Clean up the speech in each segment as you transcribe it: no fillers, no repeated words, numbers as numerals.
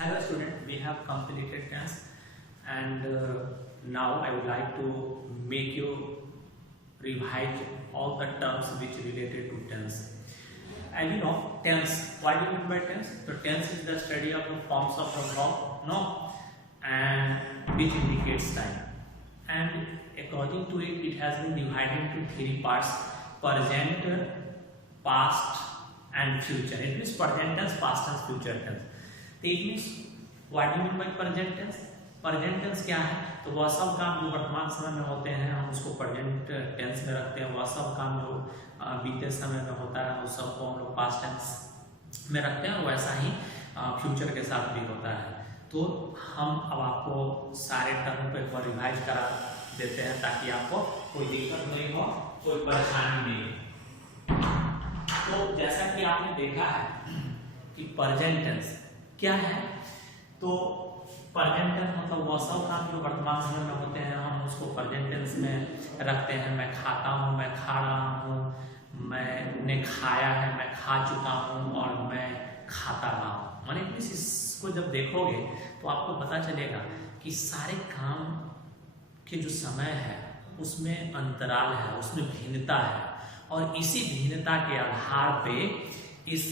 Hello student, we have completed tense and now I would like to make you revise all the terms which related to tense. And you know tense, what do you mean by tense? So tense is the study of the forms of the verb, no, and which indicates time. And according to it, it has been divided into three parts: present, past and future. It means present tense, past tense, future tense. तो it means what do mean by present tense? Present tense क्या है? तो वह सब काम जो वर्तमान समय में होते हैं हम उसको प्रेजेंट टेंस में रखते हैं। वह सब काम जो बीते समय में होता है उस सबको हम लोग पास्ट टेंस में रखते हैं, और वैसा ही फ्यूचर के साथ भी होता है। तो हम अब आपको सारे टर्म पे एक बार रिवाइज करा देते हैं ताकि आपको कोई दिक्कत नहीं हो, कोई परेशानी नहीं हो। तो जैसा कि आपने देखा है कि प्रेजेंट टेंस क्या है, तो प्रेजेंट टेंस मतलब वह सब काम जो वर्तमान समय में होते हैं हम उसको प्रेजेंट टेंस में रखते हैं। मैं खाता हूँ, मैं खा रहा हूँ, मैंने खाया है, मैं खा चुका हूँ और मैं खाता रहा हूँ। माने इसको जब देखोगे तो आपको पता चलेगा कि सारे काम के जो समय है उसमें अंतराल है, उसमें भिन्नता है, और इसी भिन्नता के आधार पे इस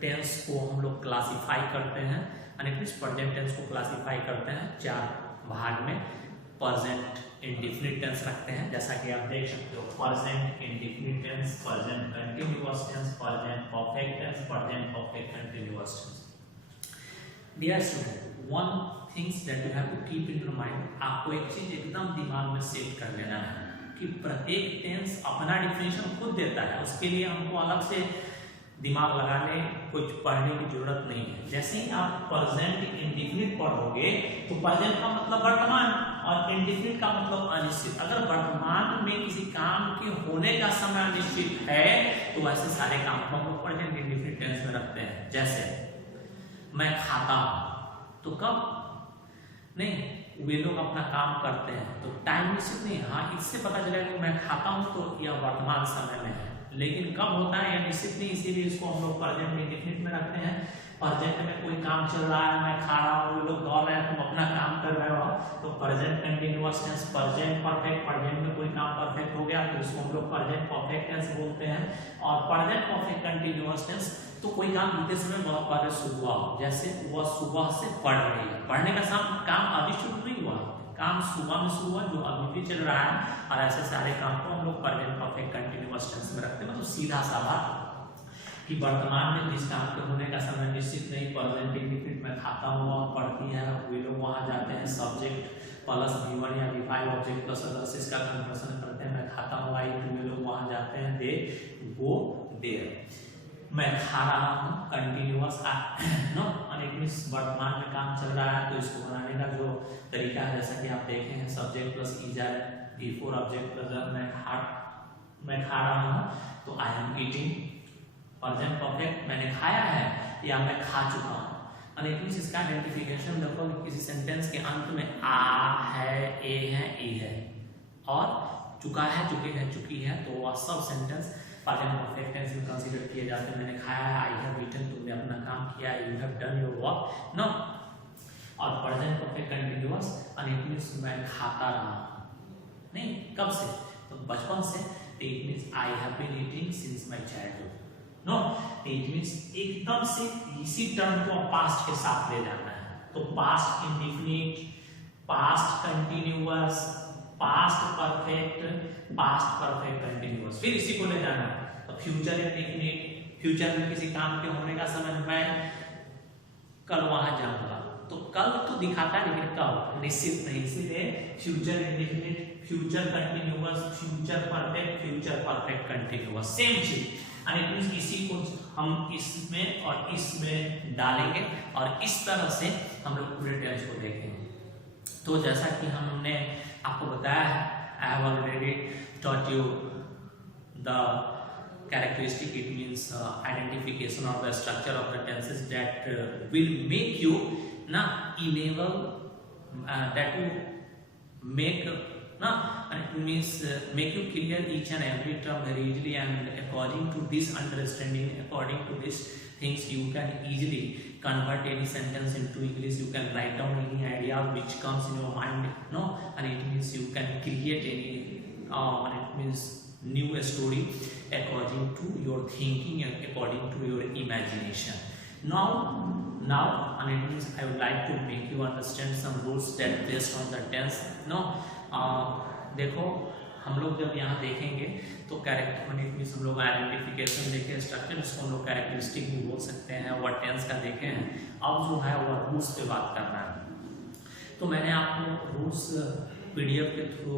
टेंस को हम लोग क्लासिफाई करते हैं। प्रेजेंट टेंस को क्लासिफाई करते हैं चार भाग में। प्रेजेंट इंडेफिनिट टेंस रखते हैं, जैसा कि आप देख सकते हो, present indefinite tense, present continuous tense, present perfect tense, present perfect continuous tense. Dear student, one things that you have to keep in your mind, आपको एक चीज एकदम दिमाग में सेट कर लेना है कि प्रत्येक टेंस अपना डिफिनेशन खुद देता है। उसके लिए हमको अलग से दिमाग लगाने कुछ पढ़ने की जरूरत नहीं है। जैसे ही आप प्रेजेंट इंडेफिनिट पढ़ोगे तो प्रेजेंट का मतलब वर्तमान और इंडेफिनिट का मतलब अनिश्चित। अगर वर्तमान में किसी काम के होने का समय अनिश्चित है तो वैसे सारे काम को हम लोग प्रेजेंट इंडेफिनिट टेंस में रखते हैं। जैसे मैं खाता हूं, तो कब नहीं, वे लोग अपना काम करते हैं तो टाइम निश्चित नहीं है। हाँ, इससे पता चलेगा कि मैं खाता हूं तो यह वर्तमान समय में है, लेकिन कब होता है यह निश्चित नहीं, इसीलिए इसको हम लोग प्रेजेंट इंडेफिनिट में रखते हैं। प्रेजेंट में कोई काम चल रहा है, मैं खा रहा हूँ, लोग दौड़ रहे हैं, तुम अपना काम कर रहे हो, तो present continuous tense. Present perfect, present में कोई काम परफेक्ट हो गया तो इसको हम लोग प्रेजेंट परफेक्ट टेंस बोलते हैं। और प्रेजेंट परफेक्ट कंटीन्यूअस टेंस, तो कोई काम बीते समय बहुत पहले शुरू हुआ, जैसे वह सुबह से पढ़ रही है, पढ़ने का काम अभी शुरू नहीं हुआ, काम सुबह में शुरू हुआ जो अभी भी चल रहा है। और ऐसे सारे काम को हम लोग प्रेजेंट परफेक्ट कंटीन्यूअस टेंस में रखते हैं। मतलब सीधा सा बात कि वर्तमान में जिस काम के होने का समय निश्चित नहीं, प्रेजेंट इंडेफिनिट में खाता हूँ और पढ़ती है, वे लोग वहां जाते हैं, सब्जेक्ट प्लस V1 या V5 ऑब्जेक्ट प्लस अदर्स इसका कन्वर्सन करते हैं। मैं खाता हूँ आई, तो वे लोग वहां जाते हैं, दे गो देयर। मैं खा रहा हूँ कंटिन्यूअस नो, और इट मींस वर्तमान में काम चल रहा है, तो इसको बनाने का जो तरीका है जैसा कि आप देखे हैं, सब्जेक्ट प्लस ईजर V4 ऑब्जेक्ट प्लस मैं खा रहा हूँ, तो I am eating. Present perfect, मैंने खाया है या मैं खा चुका हूँ। और इट मींस इसका आइडेंटिफिकेशन देखो, किसी सेंटेंस के अंत में आ है, ए है, ई है और चुका है, चुके हैं, चुकी है, तो वह सब सेंटेंस प्रेजेंट परफेक्ट टेंस में कंसीडर किए जाते हैं। मैंने खाया है, आई हैव ईटन, तुमने अपना काम किया, you have done your work, no. और प्रेजेंट परफेक्ट कंटीन्यूअस, और इट मींस मैं खाता रहा नहीं, कब से, तो बचपन से। It means I have been eating since my childhood, no. It means एकदम से इसी टर्म को पास्ट के साथ ले जाना है, तो past indefinite, past continuous, past perfect, past perfect continuous, फिर इसी को ले जाना है। तो फ्यूचर इंडेफिनिट, फ्यूचर में किसी काम के होने का समय मैं कल वहां जाऊंगा, तो कल तो दिखाता है लेकिन कब निश्चित नहीं, इसीलिए future indefinite, future continuous, future perfect, future perfect continuous, same चीज। और इसी को हम इसमें और इसमें डालेंगे और इस तरह से हम लोग पूरे टेंस को देखेंगे। तो जैसा कि हमने आपको बताया है, I have already taught you the characteristic. It means identification of the structure of the tenses that will make you enable that you make ना, and it means make you clear each and every term very easily, and according to this understanding, according to this things, you can easily convert any sentence into English. You can write down any idea which comes in your mind, no, and it means you can create any and it means new story according to your thinking and according to your imagination. Now and it means I would like to make you understand some rules that based on the tense. No, देखो हम लोग जब यहाँ देखेंगे तो character मैंने means हम लोग आइडेंटिफिकेशन देखे, स्ट्रक्चर इसको हम लोग कैरेक्टरिस्टिक भी बोल सकते हैं, और टेंस का देखे हैं। अब जो है वो रूल्स पे बात करना है। तो मैंने आपको रूल्स PDF के थ्रू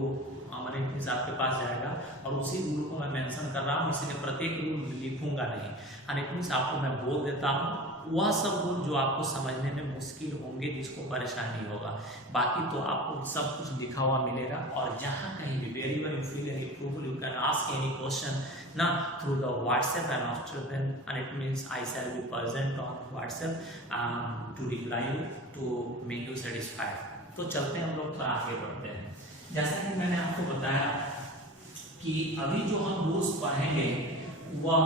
हमारे मीन्स आपके पास जाएगा, और उसी रूल को मैं मेंशन कर रहा हूँ, इसलिए प्रत्येक रूल लिखूंगा नहीं, और इट मीन्स आपको मैं बोल देता हूँ वह सब रूल जो आपको समझने में मुश्किल होंगे, जिसको परेशानी होगा। बाकी तो आपको सब कुछ लिखा हुआ मिलेगा, और जहाँ कहीं भी very very feel any proof you can ask any question ना through the WhatsApp, and after then and it means I shall be present on WhatsApp to reply you to make you satisfied. तो चलते हैं हम लोग थोड़ा आगे बढ़ते हैं। जैसा कि मैंने आपको बताया कि अभी जो हम रूल्स पढ़ेंगे वह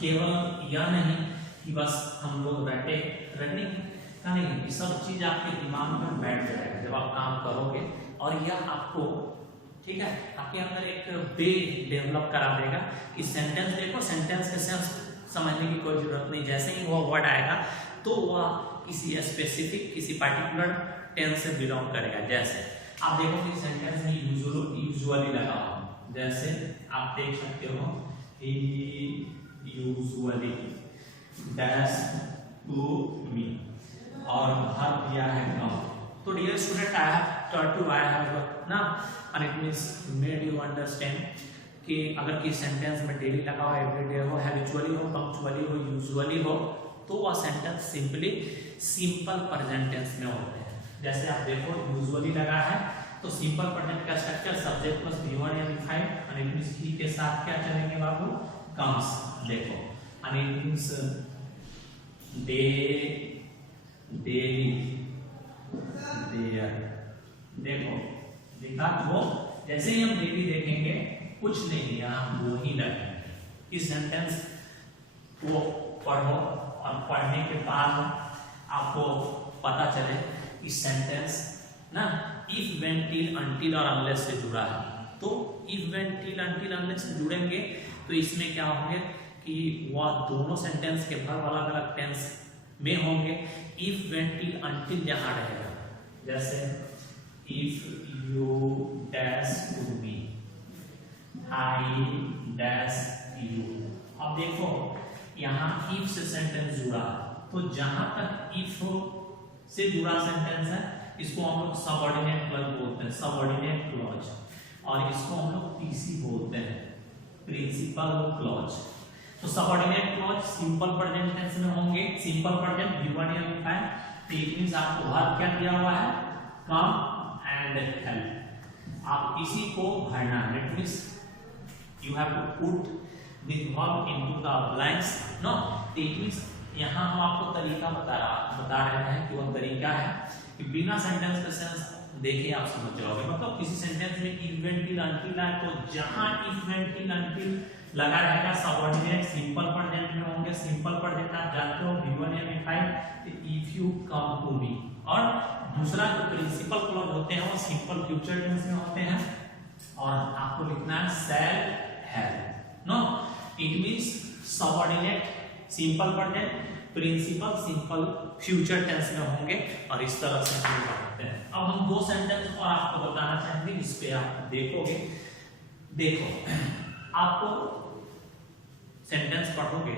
केवल यह नहीं कि बस हम लोग रटने का नहीं, ये सब चीज आपके दिमाग में बैठ जाएगा जब आप काम करोगे, और यह आपको ठीक है आपके अंदर एक वे डेवलप करा देगा कि सेंटेंस देखो, सेंटेंस के सेंस समझने की कोई जरूरत नहीं, जैसे ही वह वर्ड आएगा तो वह किसी स्पेसिफिक किसी पर्टिकुलर टेंस से बिलोंग करेगा। जैसे आप देखो कि सेंटेंस में यूजुअली लगा हो, जैसे आप देख सकते हो यूजुअली डैश टू मी, और वर्ब दिया है कम। तो dear student I have taught you, I have ना, and it means made you understand कि अगर किसी सेंटेंस में डेली लगा हो, एवरीडे हो, हैबिचुअली हो, पंक्चुअली हो, यूजुअली हो, तो वह sentence simply simple present tense में होते हैं। जैसे आप देखो यूजुअली लगा है तो सिंपल प्रेजेंट का स्ट्रक्चर सब्जेक्ट प्लस V1 या V5, and it means he के साथ क्या चलेंगे बाबू, कम्स। देखो and it means daily there, देखो देखा, वो जैसे ही हम डेली देखेंगे कुछ नहीं यहाँ वो ही लगेंगे। इस सेंटेंस को पढ़ो, और पढ़ने के बाद आपको पता चले इस सेंटेंस ना इफ व्हेन टिल अनटिल और अनलेस से जुड़ा है। तो if when till until unless से जुड़ेंगे तो इसमें क्या होंगे कि वह दोनों सेंटेंस के वर्ब अलग अलग टेंस में होंगे। इफ व्हेन टिल अनटिल जहां रहेगा, जैसे if you dash to me, I dash you. अब देखो यहाँ इफ से सेंटेंस जुड़ा, तो जहां तक इफ से जुड़ा सेंटेंस है इसको हम लोग सबऑर्डिनेट क्लॉज बोलते हैं, सबऑर्डिनेट क्लॉज, और इसको हम लोग पीसी बोलते हैं, प्रिंसिपल क्लॉज। तो subordinate clause simple present tense में होंगे, सिंपल प्रेजेंट V1 या V5। तो इट मींस आपको वर्ब क्या दिया हुआ है, कम एंड हेल्प। आप इसी को भरना है, it means you have to put the verb into the blanks. No, it means यहाँ हम आपको तरीका बता रहे हैं कि वह तरीका है कि बिना सेंटेंस का सेंस देखिए आप समझ जाओगे। मतलब किसी सेंटेंस में इफ व्हेन टिल अनटिल है, तो जहां इफ व्हेन टिल अनटिल लगा रहेगा सबऑर्डिनेट सिंपल प्रेजेंट में होंगे। सिंपल प्रेजेंट आप जानते हो V1 या V5, if you come to me. और दूसरा जो प्रिंसिपल क्लॉज होते हैं वो सिंपल फ्यूचर टेंस में होते हैं, और आपको लिखना है shall have. No, it means subordinate simple present principal simple future tense में होंगे, और इस तरह से हम पढ़ते हैं। अब हम दो सेंटेंस और आपको बताना चाहेंगे, इस पे आप देखोगे। देखो आपको सेंटेंस पढ़ोगे,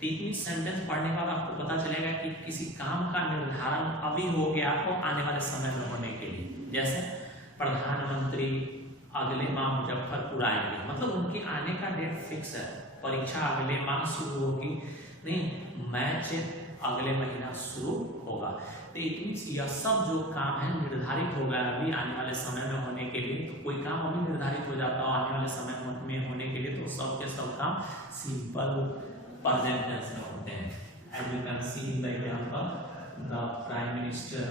तीन सेंटेंस पढ़ने के बाद आपको पता चलेगा कि किसी काम का निर्धारण अभी हो गया आपको आने वाले समय में होने के लिए। जैसे प्रधानमंत्री अगले माह मुजफ्फरपुर आएंगे, मतलब उनके आने का डेट फिक्स है। परीक्षा अगले माह शुरू होगी, नहीं मैच अगले महीना शुरू होगा। तो इट मींस यह सब जो काम है निर्धारित हो गया अभी आने वाले समय में होने के लिए। तो कोई काम अभी निर्धारित हो जाता हो आने वाले समय में होने के लिए, तो सब के सब काम सिंपल प्रेजेंट टेंस में होते हैं। As you can see in the example, the prime minister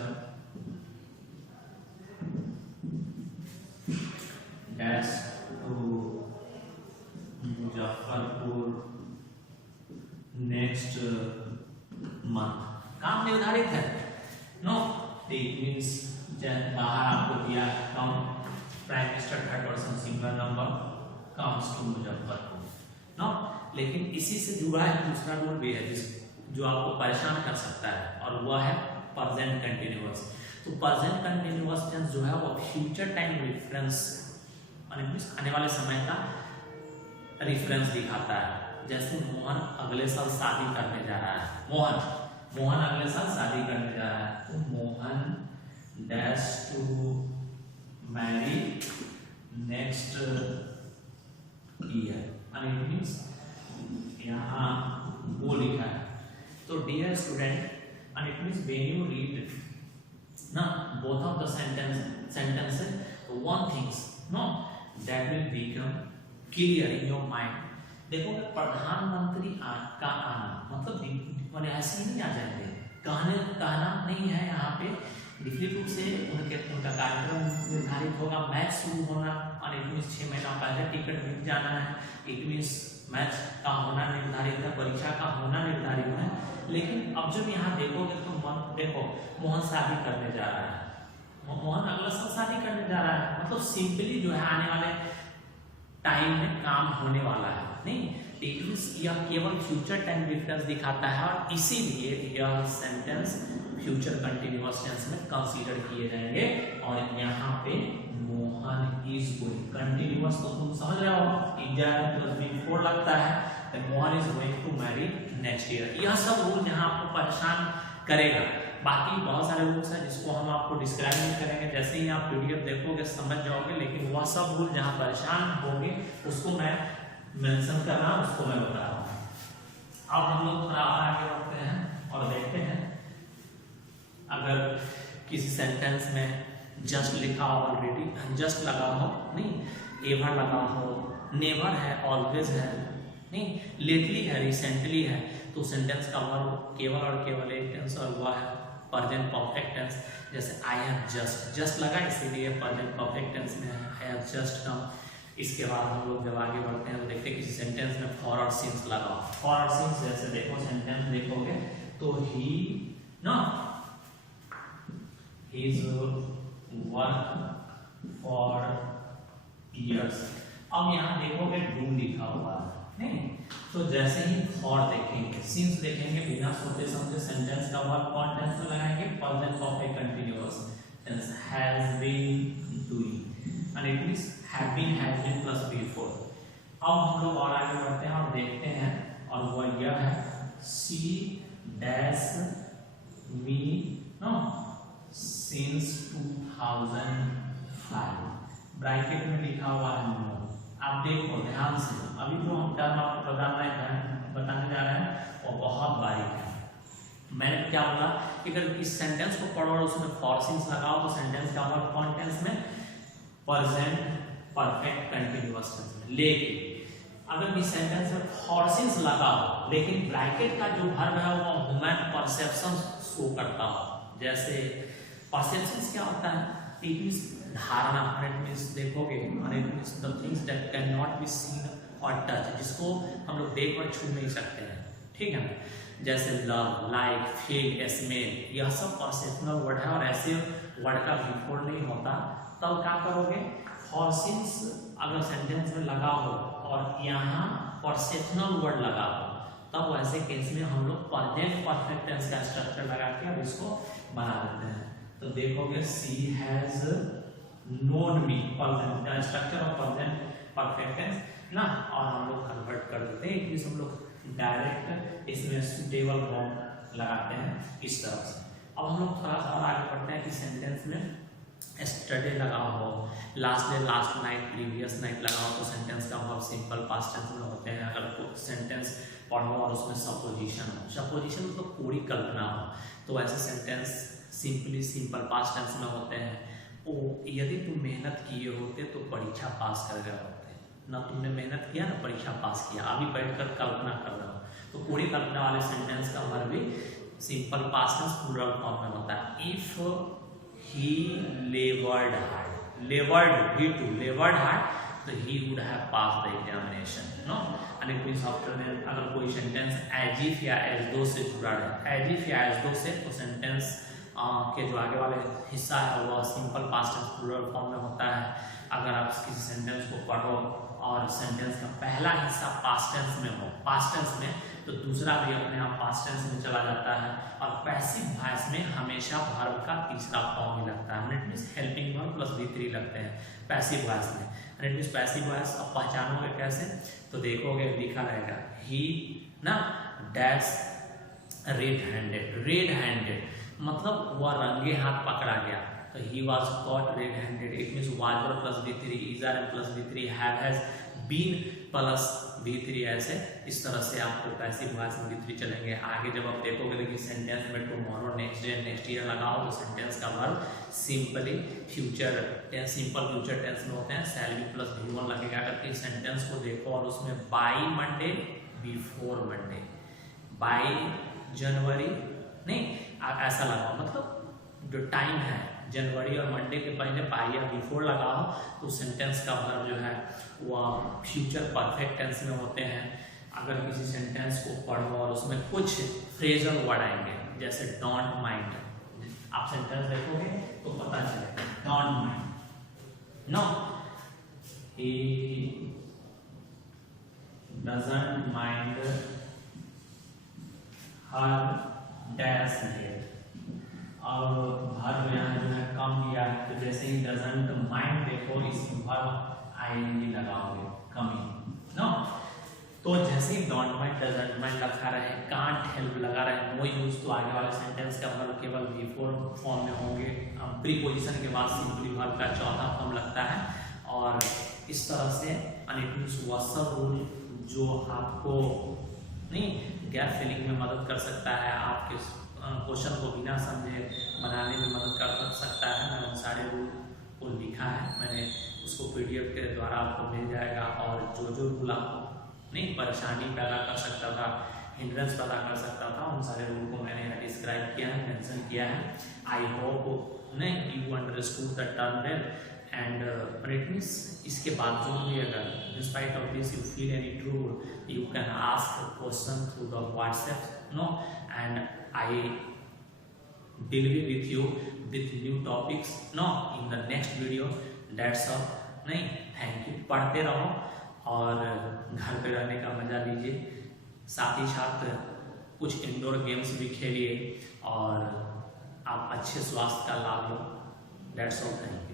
it means बाहर आपको दिया कम prime minister 3rd person singular number comes to Muzaffarpur no. लेकिन इसी से जुड़ा है दूसरा रूल भी है जो आपको परेशान कर सकता है, और वह है प्रेजेंट कंटिन्यूअस। तो प्रेजेंट कंटिन्यूअस टेंस जो है वो फ्यूचर टाइम रेफरेंस आने वाले समय का रेफरेंस दिखाता है। जैसे मोहन अगले साल शादी करने जा रहा है, मोहन अगले साल शादी करने जा रहा है, तो Mohan dash to marry next year, and it means यहाँ वो लिखा है। तो dear student, and it means when you read ना both of the sentences, one things no that will become clear in your mind। देखो प्रधानमंत्री का आना मतलब ऐसे ही नहीं आ जाएंगे, कहना नहीं है यहाँ पे। निश्चित रूप से उनका कार्यक्रम निर्धारित होगा, मैच शुरू होना, और इट मीन्स 6 महीना पहले टिकट मिल जाना है, इट मीन्स मैच का होना निर्धारित है, परीक्षा का होना निर्धारित है। लेकिन अब जब यहाँ देखोगे तो देखो मोहन शादी करने जा रहा है, मोहन अगला साल शादी करने जा रहा है, मतलब सिंपली जो है आने वाले टाइम में काम होने वाला है, नहीं इट मींस यह केवल फ्यूचर टाइम रेफरेंस दिखाता है, और इसीलिए यह सेंटेंस फ्यूचर कंटिन्यूअस टेंस में कंसीडर किए जाएंगे। और यहाँ पे मोहन इज गोइंग कंटिन्यूअस, तो तुम समझ रहे हो +4 लगता है, तो Mohan is going to marry next year. यह सब रूल यहाँ आपको परेशान करेगा। बाकी बहुत सारे रूल्स हैं जिसको हम आपको डिस्क्राइब नहीं करेंगे, जैसे ही आप पीडीएफ देखोगे समझ जाओगे, लेकिन वह सब रूल जहाँ परेशान होंगे उसको मैं मेंशन कर रहा हूँ, उसको मैं बता रहा हूँ। अब हम लोग थोड़ा आगे बढ़ते हैं और देखते हैं, अगर किसी सेंटेंस में जस्ट लिखा हो, ऑलरेडी जस्ट लगा हो, नहीं एवर लगा हो, नेवर है, ऑलवेज है, नहीं लेटली है, रिसेंटली है, तो सेंटेंस का वर्ब केवल और केवल एक टेंस, और वह है प्रेजेंट परफेक्ट टेंस। जैसे आई हैव जस्ट लगा, इसीलिए प्रेजेंट परफेक्ट टेंस में है आई हैव जस्ट कम। इसके बाद हम लोग जब आगे बढ़ते हैं तो देखते हैं किसी सेंटेंस में फॉर और सिंस लगा, फॉर और सिंस जैसे देखो सेंटेंस देखोगे तो ही ना his work for years। अब यहाँ देखोगे डू लिखा हुआ है, नहीं तो जैसे ही फॉर देखेंगे, सिंस देखेंगे, बिना सोचे समझे सेंटेंस का वर्ब कौन टेंस में लगाएंगे, present perfect continuous tense, has been doing, and it means have been plus before. अब हम लोग और आगे बढ़ते हैं और देखते हैं, और वो यह है see dash me no since 2005, bracket में लिखा हुआ है नो। आप देखो ध्यान से, अभी जो हम टर्म आपको बताने जा रहे हैं वो बहुत बारीक है। मैंने क्या बोला कि अगर इस सेंटेंस को पढ़ो और उसमें फॉर सिंस लगाओ तो सेंटेंस का वर्ब कौन टेंस में, प्रेजेंट परफेक्ट कंटीन्यूअस टेंस में। लेकिन अगर इस सेंटेंस में फॉर सिंस लगाओ लेकिन ब्रैकेट का जो वर्ब है वो ह्यूमन परसेप्शन शो करता हो, जैसे परसेप्शंस क्या होता है, इट मींस धारणा, इट मींस देखोगे, और it means the things that can not be seen और टच, जिसको हम लोग देख और छू नहीं सकते हैं, ठीक है। जैसे लव, लाइक, फील, स्मेल, यह सब परसेप्शनल वर्ड है, और ऐसे वर्ड का बिफोर नहीं होता, तब क्या करोगे, फॉर सिंस अगर सेंटेंस में लगा हो और यहाँ परसेप्शनल वर्ड लगा हो, तब वैसे केस में हम लोग प्रेजेंट परफेक्ट टेंस का स्ट्रक्चर लगा के अब इसको बना देते हैं। तो देखोगे she has known me, present structure of present perfect tense ना, और हम लोग कन्वर्ट कर देते हैं, इसमें हम लोग डायरेक्ट इसमें सुटेबल फॉर्म लगाते हैं इस तरह से। अब हम लोग थोड़ा सा आगे बढ़ते हैं कि सेंटेंस में एस्टरडे लगा हो, last day, last night, previous night लगा हो, तो सेंटेंस का वर्ब सिंपल पास्ट टेंस में होते हैं। अगर सेंटेंस पढ़ो और उसमें सपोजिशन हो, सपोजिशन मतलब पूरी कल्पना हो, तो ऐसे sentence simply simple past tense में होते हैं। ओ यदि तुम मेहनत किए होते तो परीक्षा पास कर गए होते, ना तुमने मेहनत किया ना परीक्षा पास किया, अभी बैठकर कल्पना कर रहे हो, तो पूरी कल्पना वाले सेंटेंस का वर्ब भी simple past tense plural form में होता है। If he laboured hard, laboured he to laboured hard, तो he would have passed the examination, no? And it means after that अगर कोई सेंटेंस as if या as though से जुड़ा है, as if या as though से, तो सेंटेंस के जो आगे वाले हिस्सा है वह simple past tense plural form में होता है। अगर आप किसी सेंटेंस को पढ़ो और सेंटेंस का पहला हिस्सा पास्ट टेंस में हो, पास्ट टेंस में, तो दूसरा भी अपने आप पास्ट टेंस में चला जाता है। और पैसिव वॉइस में हमेशा वर्ब का तीसरा फॉर्म ही लगता है, इट मींस हेल्पिंग वर्ब प्लस V3 लगते हैं पैसिव वॉइस में। इट मींस पैसिव वॉइस अब पहचानोगे कैसे, तो देखोगे लिखा रहेगा ही ना dash red handed. Red handed मतलब वह रंगे हाथ पकड़ा गया, तो he was caught red handed. It means was plus V3, is are plus V3, have has been plus V3। ऐसे इस तरह से आपको पैसिव वॉइस में V3 चलेंगे। आगे जब आप देखोगे देखिए सेंटेंस में tomorrow, next day, next year लगाओ तो सेंटेंस का verb simply future tense, simple future tense में होते हैं, शैल बी प्लस V1 लगेगा। करके सेंटेंस को देखो और उसमें by Monday, before Monday, by जनवरी नहीं, आप ऐसा लगाओ, मतलब जो टाइम है जनवरी और मंडे के पहले बाई या बिफोर लगाओ तो सेंटेंस का वर्ब जो है वह फ्यूचर परफेक्ट टेंस में होते हैं। अगर किसी सेंटेंस को पढ़ो और उसमें कुछ फ्रेजल वर्ड आएंगे जैसे डोंट माइंड, आप सेंटेंस देखोगे तो पता चलेगा don't mind, no he doesn't mind her dash date. और वर्ब यहाँ जो है कम दिया है, तो जैसे ही डजंट माइंड देखो इसमें वर्ब आईएनजी लगाओगे, कमिंग, नो। तो जैसे ही डोंट माइंड, डजंट माइंड लगा रहे, कांट हेल्प लगा रहे, नो यूज, तो आगे वाले सेंटेंस का वर्ब केवल बिफोर फॉर्म में होंगे। प्रीपोजिशन के बाद सिंपली वर्ब का चौथा फॉर्म लगता है। और इस तरह से अनइट वॉट्सअप रूल जो आपको नहीं गैप फिलिंग में मदद कर सकता है, आपके क्वेश्चन को बिना समझे बनाने में मदद कर सकता है। मैंने उन सारे रूल को लिखा है, मैंने उसको PDF के द्वारा आपको मिल जाएगा। और जो जो रूल आपको नहीं परेशानी पैदा कर सकता था, हिंड्रेंस पैदा कर सकता था, उन सारे रूल को मैंने डिस्क्राइब किया है, मेंशन किया है। आई होप नहीं you understood the term well and it means इसके बावजूद भी अगर in spite of this you feel any trouble, you can ask a question through the WhatsApp, no, and I deal with you with new topics, no, in the next video. That's all, नहीं, thank you। पढ़ते रहो और घर पे रहने का मजा लीजिए, साथ ही साथ कुछ इंडोर गेम्स भी खेलिए और आप अच्छे स्वास्थ्य का लाभ लो। That's all, thank you।